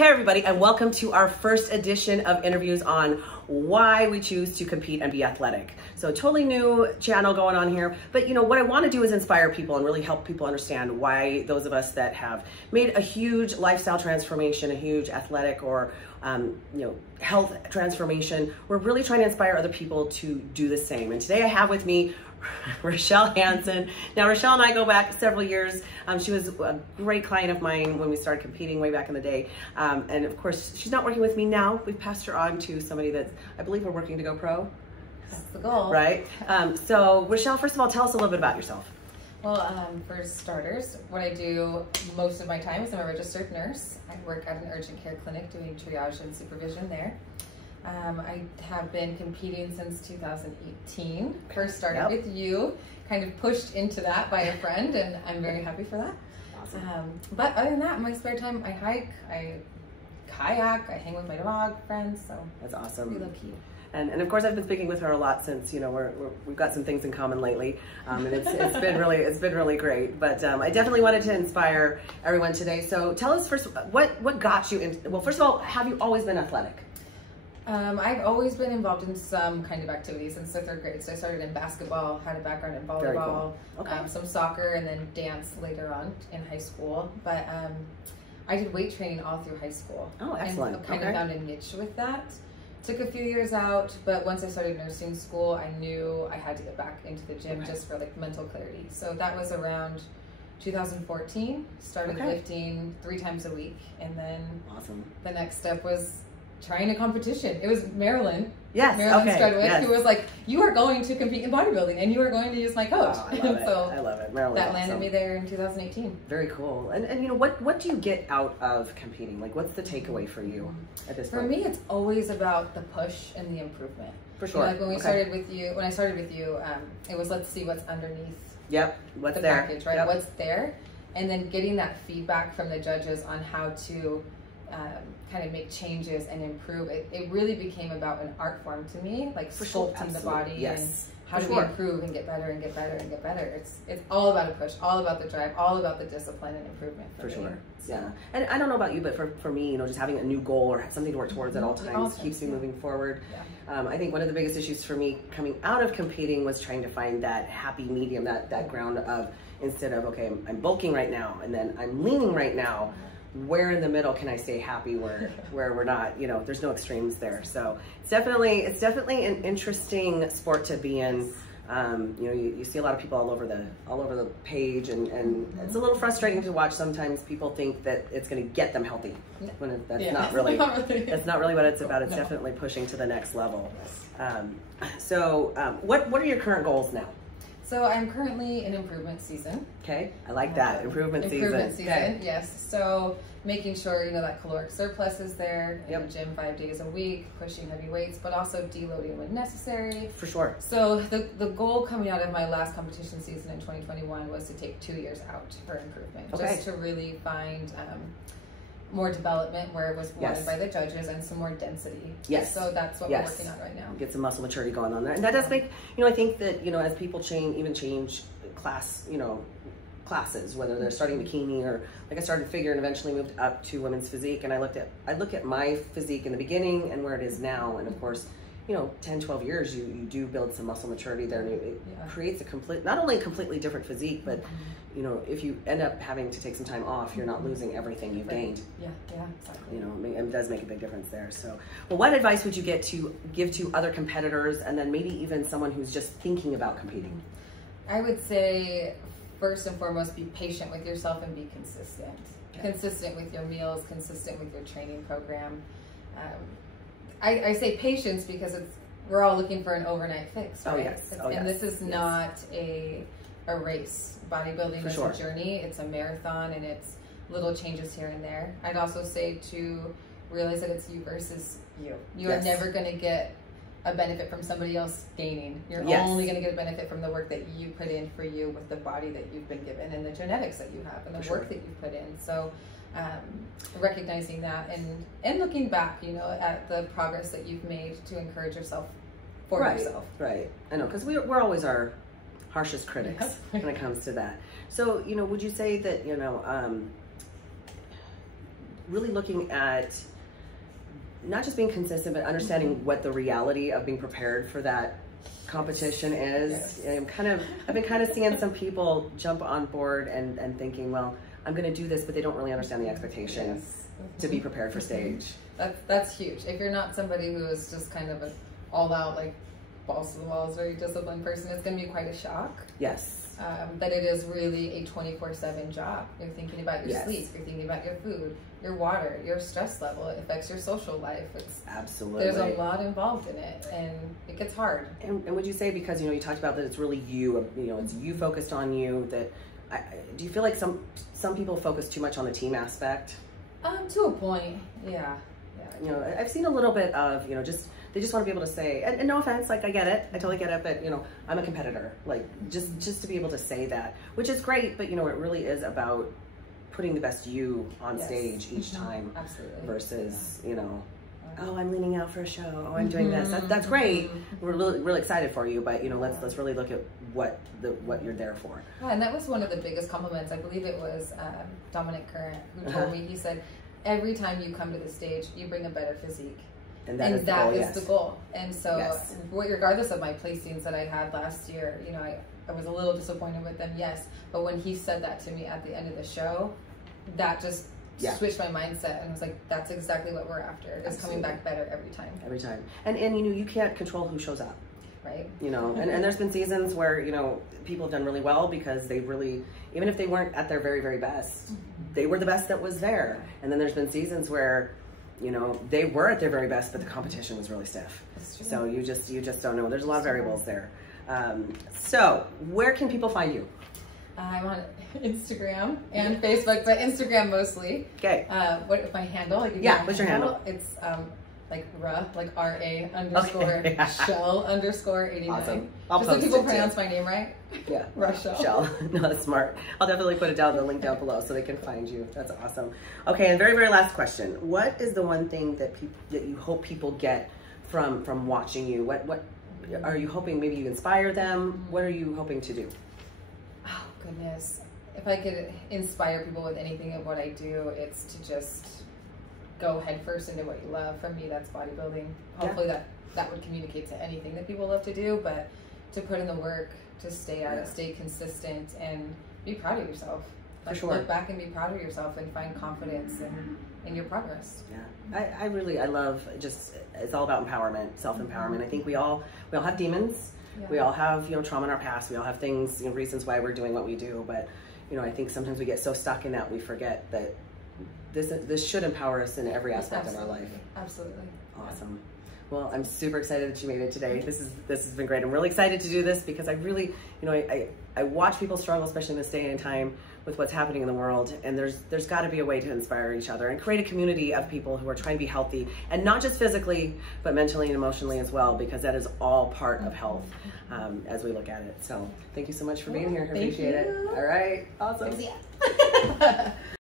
Hey everybody, and welcome to our first edition of interviews on why we choose to compete and be athletic. So totally new channel going on here, but what I want to do is inspire people and really help people understand why those of us that have made a huge lifestyle transformation, a huge athletic or health transformation, we're really trying to inspire other people to do the same. And today I have with me Rachelle Hansen. Now, Rachelle and I go back several years. She was a great client of mine when we started competing way back in the day. And of course, she's not working with me now. We've passed her on to somebody that I believe we're working to go pro. That's the goal. Right? So Rachelle, first of all, tell us a little bit about yourself. Well, for starters, what I do most of my time is I'm a registered nurse. I work at an urgent care clinic doing triage and supervision there. I have been competing since 2018. First started with you, kind of pushed into that by a friend, and I'm very happy for that. Awesome. But other than that, in my spare time, I hike, I kayak, I hang with my dog, friends, so that's awesome. We low key. And of course, I've been speaking with her a lot since we've got some things in common lately, and it's been really great. But I definitely wanted to inspire everyone today. So tell us first, what got you in? Well, first of all, have you always been athletic? I've always been involved in some kind of activity since the third grade. So I started in basketball, had a background in volleyball, Very cool. Okay. Some soccer, and then dance later on in high school. But I did weight training all through high school. Oh, excellent. And kind of found a niche with that. Took a few years out, but once I started nursing school, I knew I had to get back into the gym just for like mental clarity. So that was around 2014. Started lifting 3 times a week, and then the next step was trying a competition. It was Marilyn. Yes. Marilyn Strudwick, who was like, "You are going to compete in bodybuilding, and you are going to use my coach." Oh, I love it. So I love it. Marilyn, that landed me there in 2018. Very cool. And what do you get out of competing? Like, what's the takeaway for you at this point? For me, it's always about the push and the improvement. For sure. Like when I started with you, it was let's see what's underneath. Yep. What's the there? Package, right? Yep. What's there, and then getting that feedback from the judges on how to kind of make changes and improve. It really became about an art form to me, like sculpting the body and how do we improve and get better and get better and get better. It's all about a push, all about the drive, all about the discipline and improvement for me. Sure. Yeah. And I don't know about you, but for me, just having a new goal or something to work towards at all times keeps me moving forward. Yeah. I think one of the biggest issues for me coming out of competing was trying to find that happy medium, that ground of, instead of, okay, I'm bulking right now and then I'm leaning right now, where in the middle can I stay happy where we're not, there's no extremes there. So it's definitely an interesting sport to be in. You see a lot of people all over the page, and it's a little frustrating to watch. Sometimes people think that it's going to get them healthy when that's not really that's not really what it's about. It's definitely pushing to the next level. What are your current goals now? So I'm currently in improvement season. Okay, I like that, improvement season. Okay. Yes. So making sure that caloric surplus is there in the gym 5 days a week, pushing heavy weights, but also deloading when necessary. For sure. So the goal coming out of my last competition season in 2021 was to take 2 years out for improvement, just to really find more development where it was wanted by the judges and some more density. Yes. So that's what we're working on right now. Get some muscle maturity going on there. And that does make, I think that, as people change classes, whether they're starting bikini or like I started figure and eventually moved up to women's physique. And I look at my physique in the beginning and where it is now. And of course, 10, 12 years, you do build some muscle maturity there, and it creates not only a completely different physique, but if you end up having to take some time off, you're not losing everything you've gained. Yeah, exactly. It does make a big difference there. So, well, what advice would you give to other competitors, and then maybe even someone who's just thinking about competing? I would say, first and foremost, be patient with yourself and be consistent. Okay. Consistent with your meals, consistent with your training program. I say patience because we're all looking for an overnight fix, right? Oh, yes. And this is not a race. Bodybuilding is a journey. It's a marathon, and it's little changes here and there. I'd also say to realize that it's you versus you. You are never going to get a benefit from somebody else gaining. You're only going to get a benefit from the work that you put in for you with the body that you've been given and the genetics that you have and the work that you've put in. So recognizing that and looking back, at the progress that you've made to encourage yourself for yourself. Right. I know, because we're always our harshest critics when it comes to that. So, would you say that, really looking at not just being consistent, but understanding what the reality of being prepared for that competition is. Yes. I've been kind of seeing some people jump on board and thinking, well, I'm going to do this, but they don't really understand the expectation to be prepared for stage. That's huge. If you're not somebody who is just kind of an all-out, like, balls to the walls, very disciplined person, it's going to be quite a shock. Yes. That it is really a 24/7 job. You're thinking about your sleep, you're thinking about your food, your water, your stress level. It affects your social life. It's absolutely, there's a lot involved in it, and it gets hard. And would you say, because you talked about that it's really you, it's you focused on you, that do you feel like some people focus too much on the team aspect? To a point, yeah. I've seen a little bit of they just want to be able to say, and no offense, like I get it, I totally get it, but I'm a competitor, like just to be able to say that, which is great, but it really is about putting the best you on stage each time. Absolutely. Versus oh, I'm leaning out for a show, oh, I'm doing this. That's great. We're really excited for you, but let's really look at what you're there for. Yeah, and that was one of the biggest compliments. I believe it was Dominic Current who told me. He said, every time you come to the stage, you bring a better physique. And that is the goal. And so, regardless of my placings that I had last year, I was a little disappointed with them, yes. But when he said that to me at the end of the show, that just switched my mindset, and was like, that's exactly what we're after. It's coming back better every time. Every time. And you can't control who shows up. Right. And there's been seasons where, people have done really well because they really, even if they weren't at their very, very best, they were the best that was there. And then there's been seasons where, they were at their very best, but the competition was really stiff. So you just don't know. There's a lot of variables there. So where can people find you? I'm on Instagram and Facebook, but Instagram mostly. Okay. What my handle? What's your handle? It's RA _Shell _89. Awesome. Just so people pronounce my name right. Yeah. Rachelle. No, that's smart. I'll definitely put it down, the link down below, so they can find you. That's awesome. Okay, and very, very last question. What is the one thing that you hope people get from watching you? What are you hoping? Maybe you inspire them. What are you hoping to do? Oh goodness! If I could inspire people with anything of what I do, it's to just go headfirst into what you love. For me, that's bodybuilding. Hopefully that would communicate to anything that people love to do, but to put in the work, to stay at it, stay consistent, and be proud of yourself. For sure. Look back and be proud of yourself and find confidence in your progress. Yeah, I love it's all about empowerment, self-empowerment. I think we all have demons. Yeah. We all have trauma in our past. We all have things, reasons why we're doing what we do. But I think sometimes we get so stuck in that we forget that this should empower us in every aspect of our life. Absolutely. Awesome. Well, I'm super excited that you made it today. This has been great. I'm really excited to do this because I really, I watch people struggle, especially in this day and time with what's happening in the world. And there's got to be a way to inspire each other and create a community of people who are trying to be healthy, and not just physically, but mentally and emotionally as well, because that is all part of health as we look at it. So thank you so much for being here. I appreciate it. All right. Awesome.